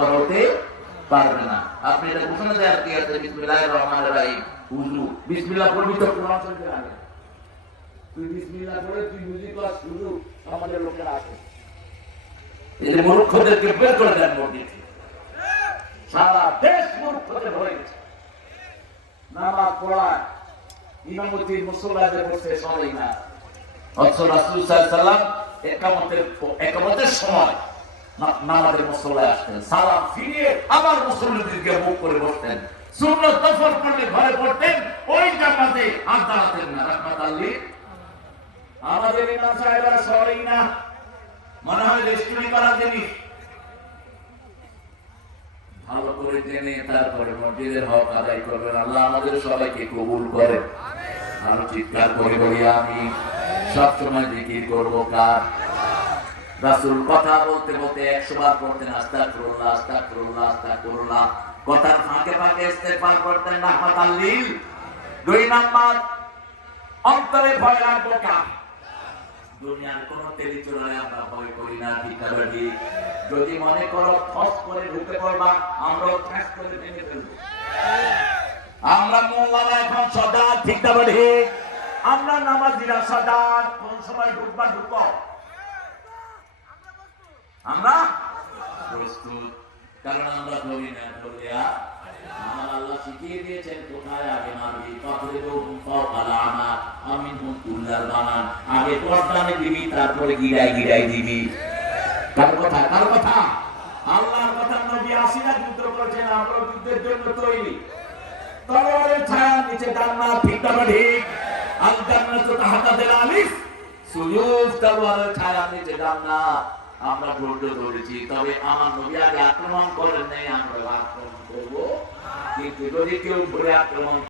হতে পারবে না। আপনি এটা ঘোষণা দেওয়ার কি আছে? বিসমিল্লাহির রহমানির রহিম। উযু বিসমিল্লাহ পড়বি তো কোরআন শরীফে আগে। তুই বিসমিল্লাহ পড়ে তুই বুঝি তো শুরু আমাদের লোকেরা আছে। এই মূর্খদেরকে বের করে দেন মসজিদ থেকে। সারা দেশ মূর্খদের হয়ে গেছে। নামাজ পড়া ইমামতি মুসল্লাতে বসে সবাই না। অথচ রাসূল সাল্লাল্লাহু আলাইহি ওয়াসাল্লাম একামতের সময় নামাজের মুসল্লায় আসতেন, সালাম ফিরিয়ে আবার মুসল্লিদেরকে মুখ করে বসতেন। সুন্নাত নফল পড়লে ঘরে পড়তেন, ওই জামাতে আর দাঁড়াতেন না। রাহমাতাল লিল আমাদের ইমাম সাহেবরা সবাই না, মনে হয় রেস্টুরেন্ট করা জিনিস। ভালো করে জেনে তারপরে মসজিদের হক আদায় করবেন। আল্লাহ আমাদের সবাইকে কবুল করে। আরো চিৎকার করে বলি আমি সবসময় জিকির করবো কার? রাসূল কথা বলতে বলতে 100 বার করতেন আস্তাগফিরুল্লাহ আস্তাগফিরুল্লাহ আস্তাগফিরুল্লাহ। কথার ফাঁকে ফাঁকে ইস্তেগফার করতেন রাহমাতাল লিল। 2 নাম্বার, অন্তরে ভয় রাখবো কার? দুনিয়ার কোন তেলিচোরায় আমরা ভয় করি না। ঠিক আছে, যদি মনে করো ফস করে ঢুকে পড়বা, আমরাও ঠ্যাস করে ভেঙে ফেলবো। আমরা মোল্লারা এখন সজাগ, ঠিক না বলি? আমরা নামাজিরা সজাগ। কোন সময় ঢুকবা ঢুকো, আমরা প্রস্তুত। কারণ আমরা ধরি না, ধরিয়া আমার আল্লাহ শিখিয়ে দিয়েছেন কোথায় আগে মারবি। আগে পর্দানে দিবি, তারপরে গিরায় গিরায় দিবি। কার কথা? কার কথা? আল্লাহর কথা। নবী 80 লাখ যুদ্ধ করেছেন, আমরা যুদ্ধের জন্য তৈরি। তলোয়ারের ছায়ার নিচে জান্নাত, ঠিক না ঠিক? আল জান্নাতু তাহতা দিলালিস সুয়ুফ, তলোয়ারের ছায়ার নিচে জান্নাত। আমরা ধৈর্য ধরেছি, তবে আমার নবী আগে আক্রমণ করেন নাই, আমরা আক্রমণ করবো। কিন্তু যদি কেউ ঘুরে আক্রমণ